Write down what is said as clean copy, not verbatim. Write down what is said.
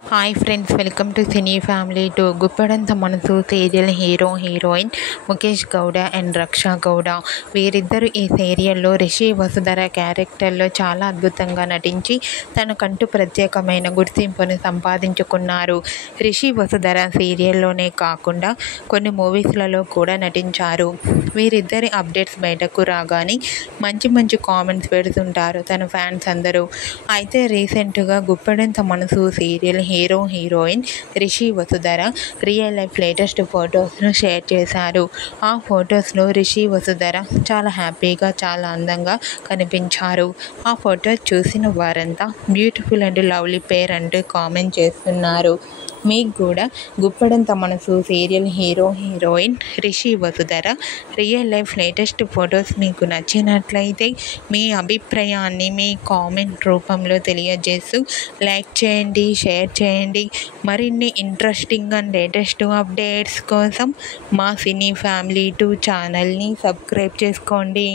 Hi friends, welcome to cine family to Guppedantha Manasu serial heroine Mukesh Gowda and Raksha Gowda. వీరిద్దరూ ఈ సీరియల్లో రిషి వసుధర క్యారెక్టర్లో చాలా అద్భుతంగా నటించి తనకంటూ ప్రత్యేకమైన గుర్తింపును సంపాదించుకున్నారు. రిషి వసుధర సీరియల్లోనే కాకుండా కొన్ని మూవీస్లలో కూడా నటించారు. వీరిద్దరి అప్డేట్స్ బయటకు రాగానే మంచి కామెంట్స్ పెడుతుంటారు తన ఫ్యాన్స్ అందరూ. అయితే రీసెంట్గా Guppedantha Manasu serial heroine Rishi Vasudhara real life latest ఫొటోస్ను షేర్ చేశారు. ఆ ఫొటోస్లో రిషి వసుధర చాలా హ్యాపీగా, చాలా అందంగా కనిపించారు. ఆ ఫొటోస్ చూసిన వారంతా బ్యూటిఫుల్ అండ్ లవ్లీ పేర్ అంటూ కామెంట్ చేస్తున్నారు. మీకు కూడా Guppedantha Manasu serial heroine Rishi Vasudhara real life latest photos మీకు నచ్చినట్లయితే మీ అభిప్రాయాన్ని మీ కామెంట్ రూపంలో తెలియజేస్తూ లైక్ చేయండి, షేర్ చేయండి. మరిన్ని ఇంట్రెస్టింగ్ అండ్ లేటెస్ట్ అప్డేట్స్ కోసం మా సినీ ఫ్యామిలీ 2 ఛానల్ని సబ్స్క్రైబ్ చేసుకోండి.